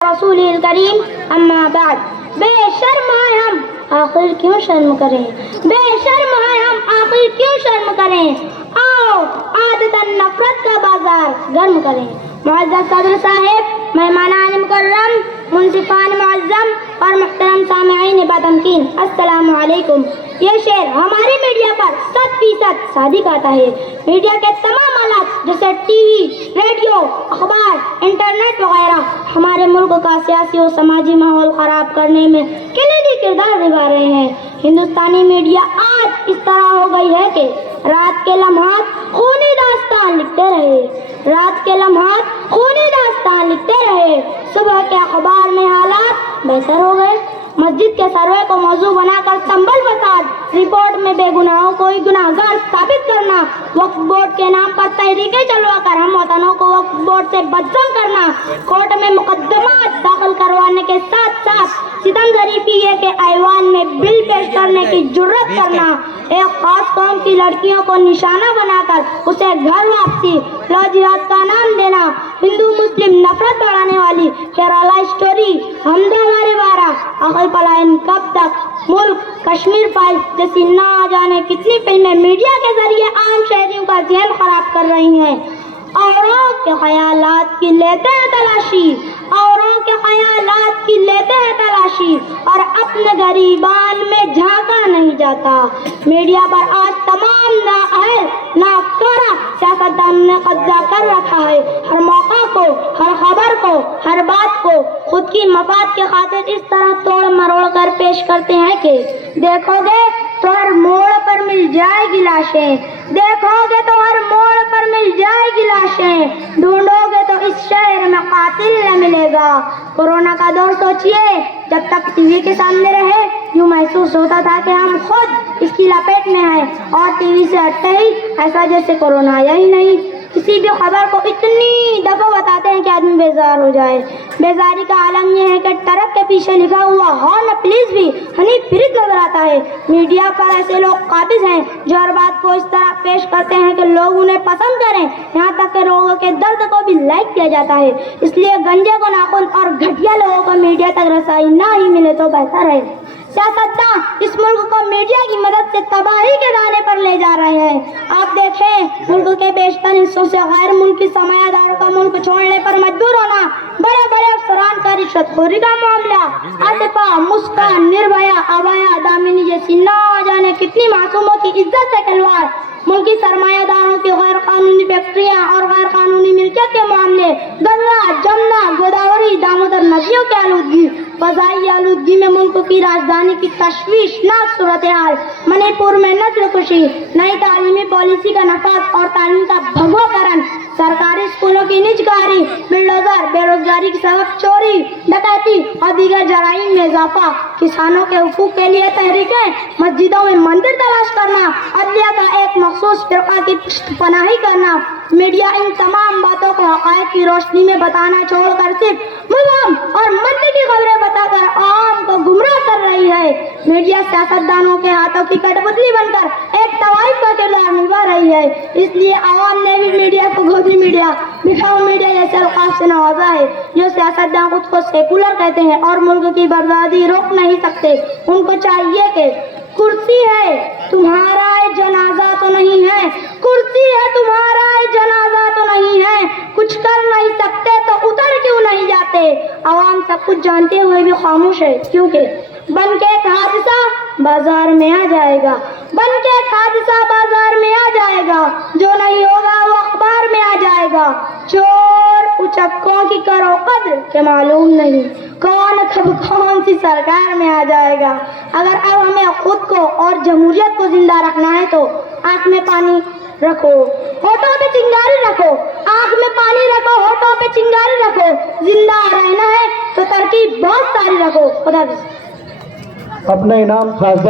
रसूलिल करीम अम्मा बाद। बेशर्म है हम आखिर क्यों शर्म करें, बेशर्म है हम आखिर क्यों शर्म करें। आओ आदतन नफरत का बाजार गर्म करें। मुअज़्ज़ज़ सदर साहिब, मेहमानान मुकर्रम, मुंसिफान मुअज़्ज़म और मुहतरम सामिईन बातमकीन, अस्सलामु अलैकुम। ये शेर हमारी मीडिया पर 100% सादिक आता है। मीडिया के तमाम आलात जैसे टीवी, रेडियो, अखबार, इंटरनेट वगैरह हमारे मुल्क का सियासी और समाजी माहौल खराब करने में किलीदी किरदार निभा रहे हैं। हिंदुस्तानी मीडिया आज इस तरह हो गई है कि रात के लम्हात खूनी दास्तान लिखते रहे, रात के लम्हात खूनी दास्तान लिखते रहे, सुबह के अखबार में हालात बेहतर हो गए। मस्जिद के सर्वे को मौजू बनाकर संभल फसाद, रिपोर्ट में बेगुनाहों को ही गुनाहगार साबित करना, वक्फ बोर्ड के नाम पर तहरीकें चलवाकर हम वतनों को वक्फ बोर्ड से बदसम करना, कोर्ट में मुकदमा दाखिल करवाने के साथ साथ सितम ज़रीफ़ी है कि ऐवान में बिल पेश करने की जुर्रत करना, एक खास कौम की लड़कियों को निशाना बनाकर उसे घर वापसी, लो जिहाद का नाम देना, हिंदू मुस्लिम नफरत बढ़ाने वाली केरला स्टोरी, हम दो हमारे 12, आखिर पलायन कब तक, मुल्क, कश्मीर फाइल्स जैसी ना जाने कितनी फिल्में मीडिया के जरिए आम शहरियों का ज़हन खराब कर रही हैं। औरों के ख्यालात की लेते हैं तलाशी, औरों के ख्यालात की लेते हैं तलाशी और अपने गरीबान में झांका नहीं जाता। मीडिया पर आज तमाम नाअहल, नाकारा सियासतदानों ने कब्जा कर रखा है। हर मौका को, हर खबर को, हर बात को खुद की मफाद के खातिर इस तरह तोड़ मरोड़ कर पेश करते हैं कि देखोगे तो हर मोड़ पर मिल जाएगी लाशें, देखोगे तो हर मोड़ पर मिल जाएगी लाशें, ढूंढोगे तो इस शहर में कातिल न मिलेगा। कोरोना का दौर सोचिए, जब तक टीवी के सामने रहे यूँ महसूस होता था कि हम खुद इसकी लपेट में हैं और टीवी से हटते ही ऐसा जैसे कोरोना आया ही नहीं। किसी भी खबर को इतनी दफ़ा बताते हैं कि आदमी बेजार हो जाए। बेजारी का आलम यह है कि ट्रक के पीछे लिखा हुआ हॉर्न प्लीज भी हनी फिरित नजर आता है। मीडिया पर ऐसे लोग काबिज हैं जो हर बात को इस तरह पेश करते हैं कि लोग उन्हें पसंद करें, यहाँ तक कि लोगों के दर्द को भी लाइक किया जाता है। इसलिए गंजे को नाखून और घटिया लोगों को मीडिया तक रसाई ना ही मिले तो बेहतर है। सियासतदान इस मुल्क को मीडिया की मदद से तबाही के दाने पर ले जा रहे हैं। आप देखें, मुल्क के बेशतर हिस्सों से गैर मुल्की सरमायादारों का मुल्क छोड़ने पर मजबूर होना, बड़े बड़े अफसरान का रिश्वतखोरी का मामला, आतिफा, मुस्कान, निर्भया, अबाया, दामिनी जैसी ना जाने कितनी मासूमों की इज्जत से खिलवाड़, मुल्की सरमायादारों की गैर कानूनी फैक्ट्रियाँ और गैर कानूनी मिल्कियत के मामले, गंगा, जमुना, गोदावरी, दामोदर नदियों की आलूदगी, फजाई आलूदगी में मुल्क की राजधानी की तशवीशनाक सूरत हाल, मणिपुर में नस्ल कुशी, नई तालीमी पॉलिसी का नफाज और तालीम का भगवाकरण, सरकारी स्कूलों की निजकारी, बिल्डोजर, बेरोजगारी की सबब चोरी, डकैती और दीगर जराइम में इजाफा, किसानों के हुकूक के लिए तहरीकें, मस्जिदों में मंदिर तलाश करना, अदलिया का एक मखसूस फिरका की पनाही करना। मीडिया इन तमाम बातों को हक़ाइक़ की रोशनी में बताना छोड़कर सिर्फ मुबहम और मरने की खबरें बताकर आवाम को गुमराह कर रही है। मीडिया सियासतदानों के हाथों की कठपुतली बनकर एक तवाइफ का किरदार निभा रही है। इसलिए आवाम ने भी मीडिया को गोदी मीडिया, दिखाओ मीडिया जैसे अलकाब से नवाजा है। जो सियासतदान खुद को सेकुलर कहते हैं और मुल्क की बर्बादी रोक नहीं सकते, उनको चाहिए कि कुर्सी है तुम्हारा जनाजा तो नहीं है, कुर्सी है तुम्हारा जनाजा तो नहीं है, कुछ कर नहीं सकते तो उतर क्यों नहीं जाते। आवाम सब कुछ जानते हुए भी खामोश है, क्योंकि बन के एक हादसा बाजार में आ जाएगा, बन के एक हादसा बाजार में आ जाएगा, जो नहीं होगा वो अखबार में आ जाएगा। चोर उचक्कों की करो कद्र के मालूम नहीं कौन कब कौन सी सरकार में आ जाएगा। अगर अब हमें खुद को और जमहूरियत को जिंदा रखना है तो आंख में पानी रखो, होठों पे चिंगारी रखो, आंख में पानी रखो, होठों पे चिंगारी रखो। जिंदा रहना है तो तरकीब बहुत सारी रखो। खुदा अपना इनाम खास